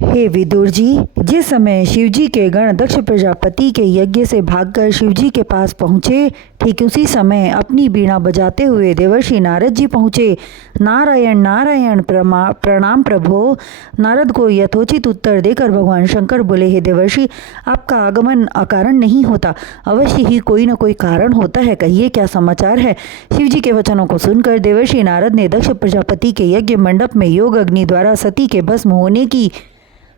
हे विदुर जी, जिस समय शिवजी के गण दक्ष प्रजापति के यज्ञ से भागकर शिवजी के पास पहुँचे, ठीक उसी समय अपनी बीणा बजाते हुए देवर्षि नारद जी पहुँचे। नारायण नारायण, प्रणाम प्रभो। नारद को यथोचित उत्तर देकर भगवान शंकर बोले, हे देवर्षि, आपका आगमन अकारण नहीं होता, अवश्य ही कोई न कोई कारण होता है, कहिए क्या समाचार है। शिवजी के वचनों को सुनकर देवर्षि नारद ने दक्ष प्रजापति के यज्ञ मंडप में योग अग्नि द्वारा सती के भस्म होने की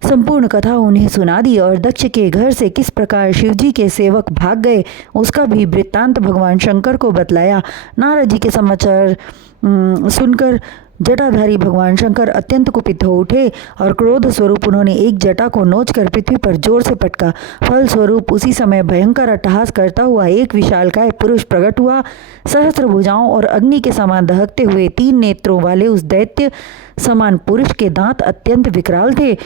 संपूर्ण कथा उन्हें सुना दी और दक्ष के घर से किस प्रकार शिवजी के सेवक भाग गए उसका भी वृत्तांत भगवान शंकर को बतलाया। नारद जी के समाचार सुनकर जटाधारी भगवान शंकर अत्यंत कुपित हो उठे और क्रोध स्वरूप उन्होंने एक जटा को नोचकर पृथ्वी पर जोर से पटका। फल स्वरूप उसी समय भयंकर अट्टहास करता हुआ एक विशालकाय पुरुष प्रकट हुआ। सहस्त्र भुजाओं और अग्नि के समान दहकते हुए 3 नेत्रों वाले उस दैत्य समान पुरुष के दांत अत्यंत विकराल थे।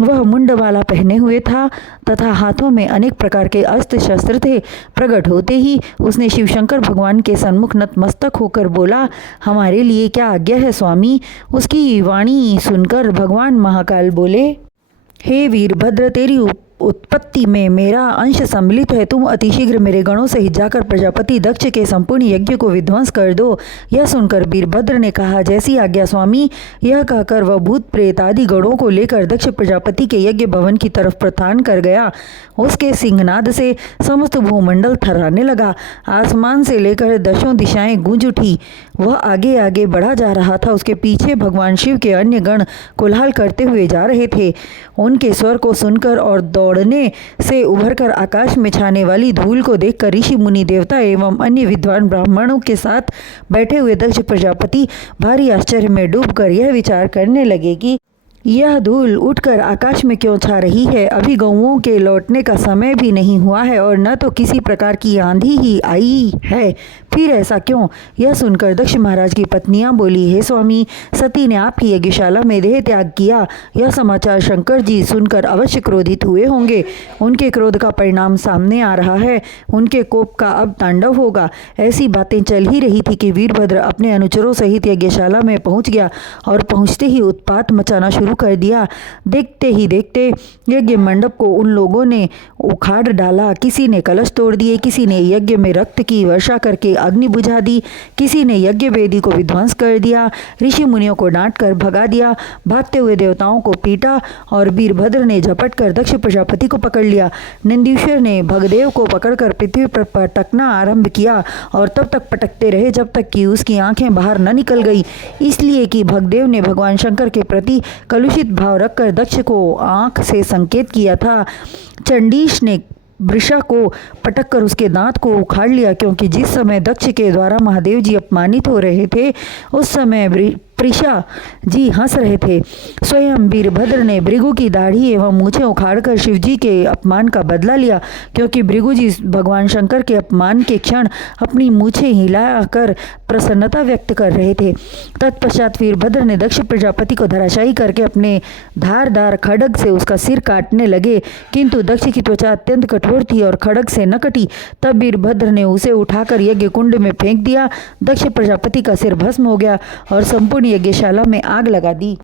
वह मुंडमाला पहने हुए था तथा हाथों में अनेक प्रकार के अस्त्र शस्त्र थे। प्रकट होते ही उसने शिवशंकर भगवान के सन्मुख नतमस्तक होकर बोला, हमारे लिए क्या आज्ञा है स्वामी। उसकी वाणी सुनकर भगवान महाकाल बोले, हे वीरभद्र, तेरी उत्पत्ति में मेरा अंश सम्मिलित है। तुम अतिशीघ्र मेरे गणों सहित जाकर प्रजापति दक्ष के संपूर्ण यज्ञ को विध्वंस कर दो। यह सुनकर वीरभद्र ने कहा, जैसी आज्ञा स्वामी। यह कहकर वह भूत प्रेत आदि गणों को लेकर दक्ष प्रजापति के यज्ञ भवन की तरफ प्रस्थान कर गया। उसके सिंहनाद से समस्त भूमंडल थर्राने लगा। आसमान से लेकर 10 दिशाएं गूंज उठी। वह आगे आगे बढ़ा जा रहा था। उसके पीछे भगवान शिव के अन्य गण कोलाहल करते हुए जा रहे थे। उनके स्वर को सुनकर और दौड़ने से उभरकर आकाश में छाने वाली धूल को देखकर ऋषि मुनि देवता एवं अन्य विद्वान ब्राह्मणों के साथ बैठे हुए दक्ष प्रजापति भारी आश्चर्य में डूबकर यह विचार करने लगे कि यह धूल उठकर आकाश में क्यों छा रही है। अभी गौओं के लौटने का समय भी नहीं हुआ है और न तो किसी प्रकार की आंधी ही आई है, फिर ऐसा क्यों। यह सुनकर दक्ष महाराज की पत्नियां बोली, हे स्वामी, सती ने आपकी यज्ञशाला में देह त्याग किया। यह समाचार शंकर जी सुनकर अवश्य क्रोधित हुए होंगे। उनके क्रोध का परिणाम सामने आ रहा है। उनके कोप का अब तांडव होगा। ऐसी बातें चल ही रही थी कि वीरभद्र अपने अनुचरों सहित यज्ञशाला में पहुंच गया और पहुंचते ही उत्पात मचाना शुरू कर दिया। देखते ही देखते यज्ञ मंडप को उन लोगों ने उखाड़ डाला। किसी ने कलश तोड़ दिए, किसी ने यज्ञ में रक्त की वर्षा करके अग्नि बुझा दी, किसी ने यज्ञ वेदी को विध्वंस कर दिया, ऋषि मुनियों को डांट कर भगा दिया, भागते हुए देवताओं को पीटा और वीरभद्र ने झपट कर दक्ष प्रजापति को पकड़ लिया। नंदीश्वर ने भगदेव को पकड़कर पृथ्वी पर पटकना आरंभ किया और तब तक पटकते रहे जब तक कि उसकी आंखें बाहर न निकल गई, इसलिए कि भगदेव ने भगवान शंकर के प्रति कलुषित भाव रखकर दक्ष को आंख से संकेत किया था। चंडीश ने वृषा को पटककर उसके दांत को उखाड़ लिया, क्योंकि जिस समय दक्ष के द्वारा महादेव जी अपमानित हो रहे थे उस समय पृषा जी हंस रहे थे। स्वयं वीरभद्र ने भृगु की दाढ़ी एवं मूछें उखाड़कर शिवजी के अपमान का बदला लिया, क्योंकि भृगु जी भगवान शंकर के अपमान के क्षण अपनी मूछें हिलाकर प्रसन्नता व्यक्त कर रहे थे। तत्पश्चात वीरभद्र ने दक्ष प्रजापति को धराशायी करके अपने धारदार खड्ग से उसका सिर काटने लगे, किंतु दक्ष की त्वचा अत्यंत कठोर थी और खड्ग से न कटी। तब वीरभद्र ने उसे उठाकर यज्ञ कुंड में फेंक दिया। दक्ष प्रजापति का सिर भस्म हो गया और संपूर्ण यज्ञशाला में आग लगा दी।